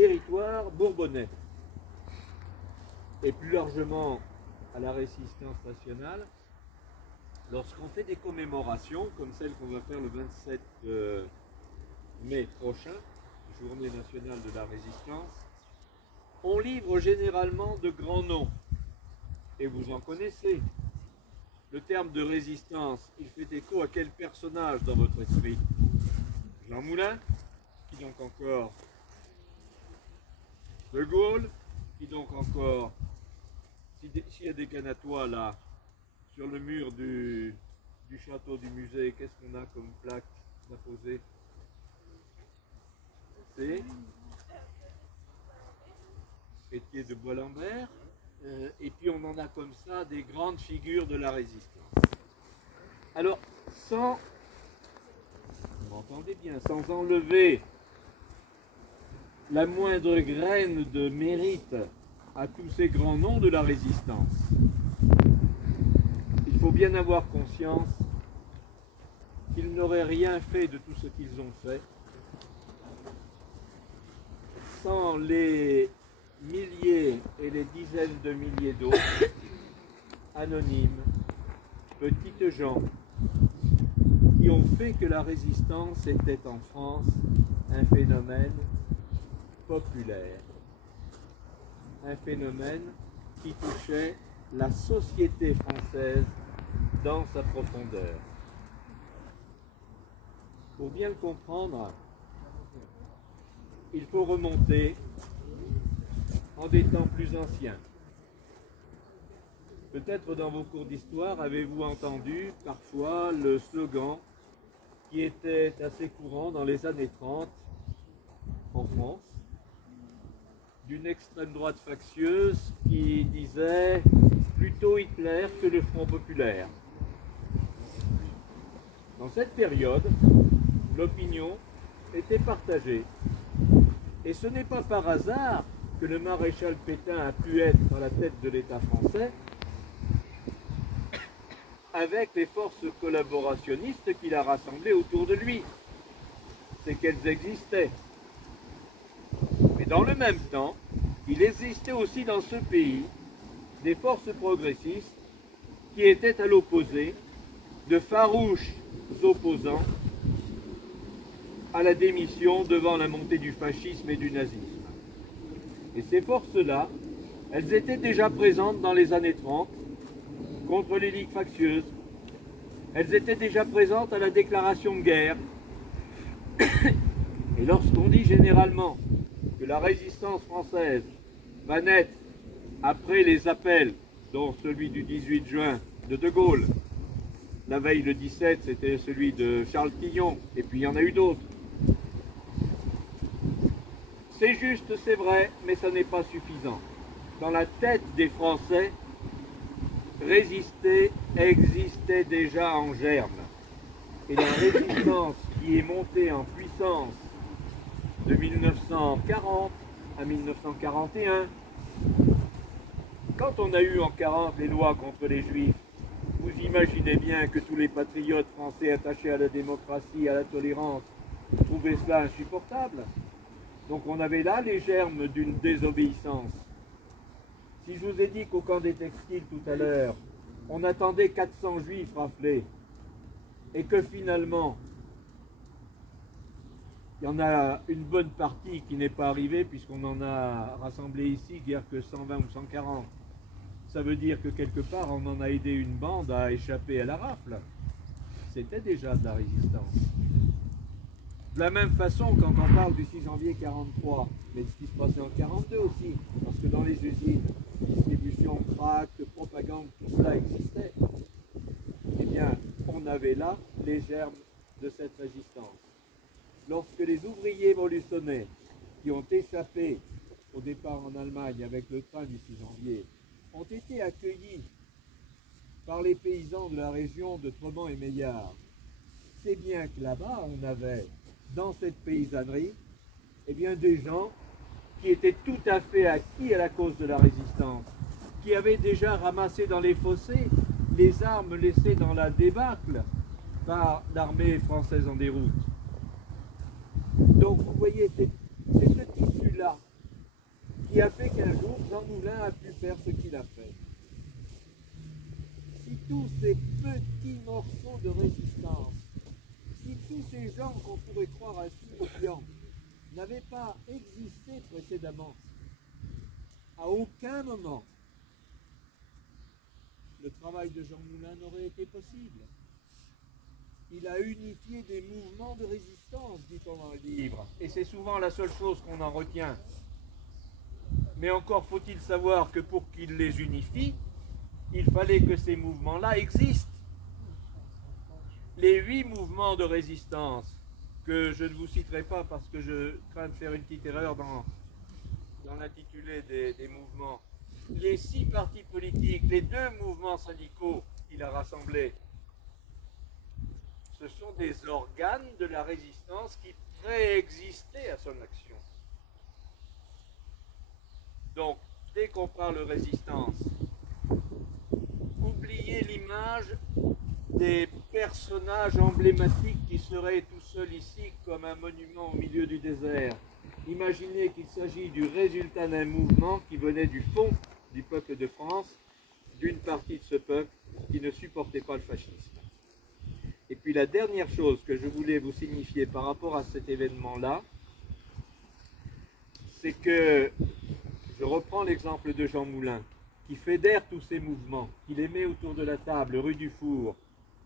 territoire bourbonnais. Et plus largement à la résistance nationale, lorsqu'on fait des commémorations, comme celle qu'on va faire le 27 mai prochain, journée nationale de la résistance, on livre généralement de grands noms. Et vous en connaissez. Le terme de résistance, il fait écho à quel personnage dans votre esprit? Jean Moulin, qui donc encore? De Gaulle, qui donc encore? S'il y a des canatois là, sur le mur du château du musée, qu'est-ce qu'on a comme plaque à poser? C'est Étienne de Bois-Lambert. Et puis on en a comme ça des grandes figures de la résistance. Alors, sans, vous m'entendez bien, sans enlever la moindre graine de mérite à tous ces grands noms de la résistance, il faut bien avoir conscience qu'ils n'auraient rien fait de tout ce qu'ils ont fait sans les milliers et les dizaines de milliers d'autres, anonymes, petites gens, qui ont fait que la résistance était en France un phénomène populaire, un phénomène qui touchait la société française dans sa profondeur. Pour bien le comprendre, il faut remonter en des temps plus anciens. Peut-être dans vos cours d'histoire avez-vous entendu parfois le slogan qui était assez courant dans les années 30 en France, d'une extrême droite factieuse qui disait plutôt Hitler que le Front populaire. Dans cette période, l'opinion était partagée. Et ce n'est pas par hasard que le maréchal Pétain a pu être à la tête de l'État français avec les forces collaborationnistes qu'il a rassemblées autour de lui. C'est qu'elles existaient. Mais dans le même temps, il existait aussi dans ce pays des forces progressistes qui étaient à l'opposé de farouches opposants à la démission devant la montée du fascisme et du nazisme. Et ces forces-là, elles étaient déjà présentes dans les années 30 contre les ligues factieuses. Elles étaient déjà présentes à la déclaration de guerre. Et lorsqu'on dit généralement que la résistance française va naître après les appels, dont celui du 18 juin de De Gaulle, la veille le 17, c'était celui de Charles Tillon, et puis il y en a eu d'autres. C'est juste, c'est vrai, mais ça n'est pas suffisant. Dans la tête des Français, résister existait déjà en germe. Et la résistance qui est montée en puissance de 1940 à 1941, quand on a eu en 40 les lois contre les Juifs, vous imaginez bien que tous les patriotes français attachés à la démocratie, à la tolérance, trouvaient cela insupportable. Donc on avait là les germes d'une désobéissance. Si je vous ai dit qu'au camp des textiles tout à l'heure, on attendait 400 juifs raflés, et que finalement, il y en a une bonne partie qui n'est pas arrivée, puisqu'on en a rassemblé ici guère que 120 ou 140. Ça veut dire que quelque part, on en a aidé une bande à échapper à la rafle. C'était déjà de la résistance. De la même façon, quand on parle du 6 janvier 43, mais ce qui se passait en 42 aussi, parce que dans les usines, distribution, crack, propagande, tout cela existait, eh bien, on avait là les germes de cette résistance. Lorsque les ouvriers molusonnais, qui ont échappé au départ en Allemagne avec le train du 6 janvier, ont été accueillis par les paysans de la région de Treban et Meillard, c'est bien que là-bas, on avait dans cette paysannerie, eh bien, des gens qui étaient tout à fait acquis à la cause de la résistance, qui avaient déjà ramassé dans les fossés les armes laissées dans la débâcle par l'armée française en déroute. Donc, vous voyez, c'est ce tissu-là qui a fait qu'un jour Jean Moulin a pu faire ce qu'il a fait. Si tous ces petits morceaux de résistance, si tous ces gens qu'on pourrait croire insignifiants n'avaient pas existé précédemment, à aucun moment, le travail de Jean Moulin n'aurait été possible. Il a unifié des mouvements de résistance, dit-on dans le livre. Et c'est souvent la seule chose qu'on en retient. Mais encore faut-il savoir que pour qu'il les unifie, il fallait que ces mouvements-là existent. Les 8 mouvements de résistance, que je ne vous citerai pas parce que je crains de faire une petite erreur dans l'intitulé des mouvements, les 6 partis politiques, les 2 mouvements syndicaux qu'il a rassemblés, ce sont des organes de la résistance qui préexistaient à son action. Donc, dès qu'on parle de résistance, oubliez l'image des personnages emblématiques qui seraient tout seuls ici comme un monument au milieu du désert. Imaginez qu'il s'agit du résultat d'un mouvement qui venait du fond du peuple de France, d'une partie de ce peuple qui ne supportait pas le fascisme. Et puis la dernière chose que je voulais vous signifier par rapport à cet événement-là, c'est que, je reprends l'exemple de Jean Moulin, qui fédère tous ces mouvements, qui les met autour de la table, rue du Four,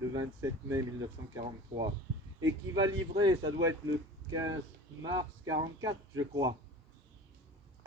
le 27 mai 1943, et qui va livrer, ça doit être le 15 mars 1944, je crois,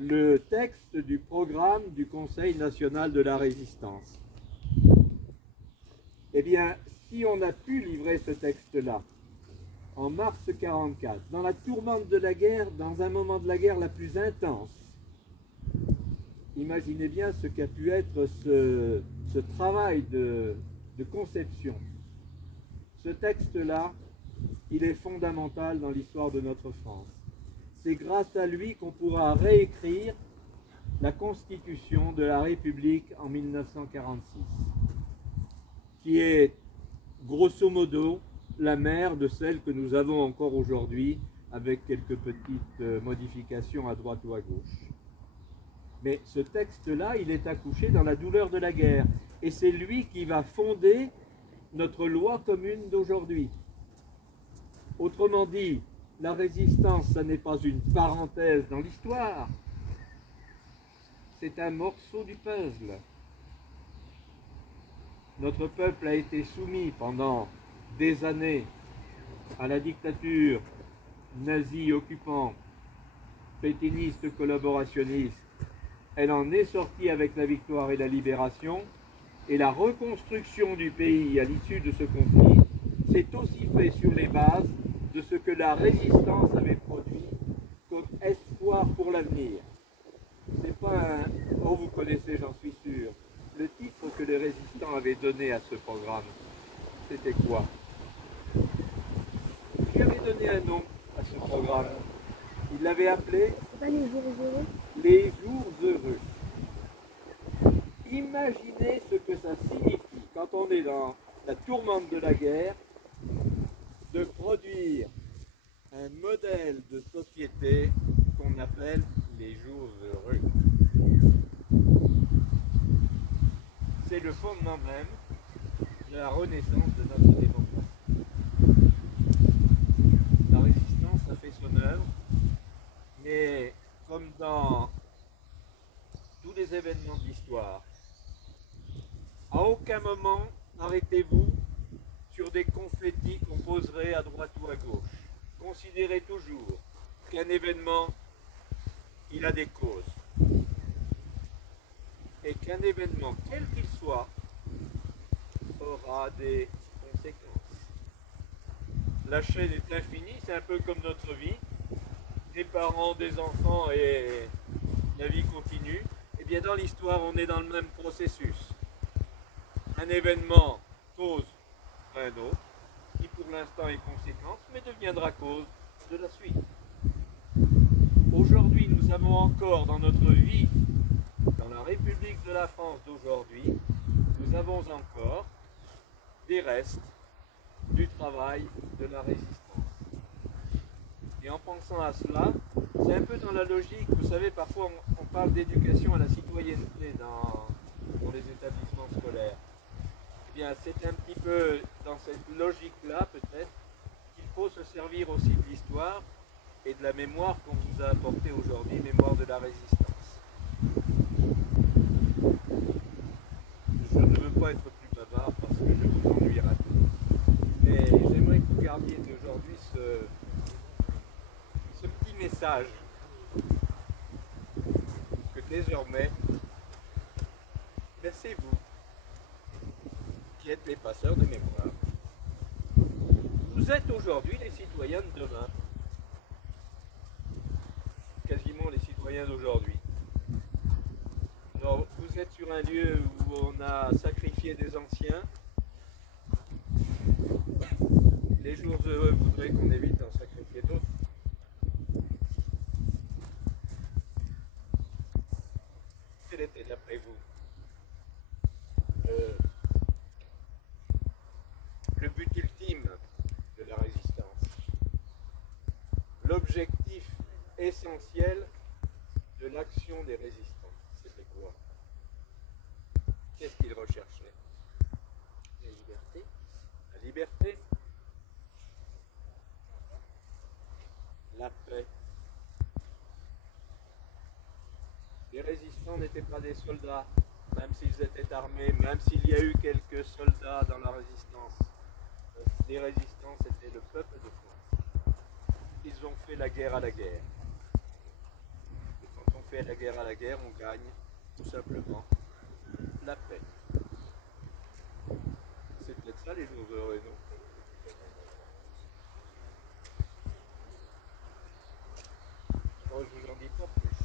le texte du programme du Conseil national de la résistance. Eh bien, si on a pu livrer ce texte-là, en mars 1944, dans la tourmente de la guerre, dans un moment de la guerre la plus intense, imaginez bien ce qu'a pu être ce travail de conception. Ce texte-là, il est fondamental dans l'histoire de notre France. C'est grâce à lui qu'on pourra réécrire la Constitution de la République en 1946, qui est grosso modo la mère de celle que nous avons encore aujourd'hui, avec quelques petites modifications à droite ou à gauche. Mais ce texte-là, il est accouché dans la douleur de la guerre. Et c'est lui qui va fonder notre loi commune d'aujourd'hui. Autrement dit, la résistance, ça n'est pas une parenthèse dans l'histoire. C'est un morceau du puzzle. Notre peuple a été soumis pendant des années à la dictature nazie occupante, pétainiste collaborationniste. Elle en est sortie avec la victoire et la libération, et la reconstruction du pays à l'issue de ce conflit s'est aussi fait sur les bases de ce que la résistance avait produit comme espoir pour l'avenir. C'est pas un... Oh, vous connaissez, j'en suis sûr, le titre que les résistants avaient donné à ce programme. C'était quoi? Qui avait donné un nom à ce programme? Il l'avait appelé Les jours heureux. Les jours heureux. Imaginez ce que ça signifie quand on est dans la tourmente de la guerre de produire un modèle de société qu'on appelle les jours heureux. C'est le fondement même de la renaissance de notre démocratie. La résistance a fait son œuvre, mais comme dans tous les événements de l'histoire, à aucun moment arrêtez-vous sur des confettis qu'on poserait à droite ou à gauche. Considérez toujours qu'un événement, il a des causes. Et qu'un événement, quel qu'il soit, aura des conséquences. La chaîne est infinie, c'est un peu comme notre vie. Des parents, des enfants et la vie continue. Et bien dans l'histoire, on est dans le même processus. Un événement cause un autre, qui pour l'instant est conséquence, mais deviendra cause de la suite. Aujourd'hui, nous avons encore dans notre vie, dans la République de la France d'aujourd'hui, nous avons encore des restes du travail de la résistance. Et en pensant à cela, c'est un peu dans la logique, vous savez, parfois on parle d'éducation à la citoyenneté dans les établissements scolaires, eh bien c'est un petit peu dans cette logique-là peut-être qu'il faut se servir aussi de l'histoire et de la mémoire qu'on vous a apportée aujourd'hui, mémoire de la résistance. Je ne veux pas être plus bavard parce que je vous ennuierai. Mais j'aimerais que vous gardiez d'aujourd'hui ce petit message que désormais, c'est vous qui êtes les passeurs de mémoire. Vous êtes aujourd'hui les citoyens de demain. Quasiment les citoyens d'aujourd'hui. Vous êtes sur un lieu où on a sacrifié des anciens. Les jours heureux voudraient qu'on évite d'en sacrifier d'autres. Quel était, d'après vous, le but ultime de la résistance? L'objectif essentiel de l'action des résistants, c'était quoi? Qu'est-ce qu'ils recherchaient? La liberté. La liberté. La paix. Les résistants n'étaient pas des soldats, même s'ils étaient armés, même s'il y a eu quelques soldats dans la résistance. Les résistants, c'était le peuple de France. Ils ont fait la guerre à la guerre. Et quand on fait la guerre à la guerre, on gagne tout simplement la paix. C'est peut-être ça les jours heureux, non? Bon, je vous en dis pas plus.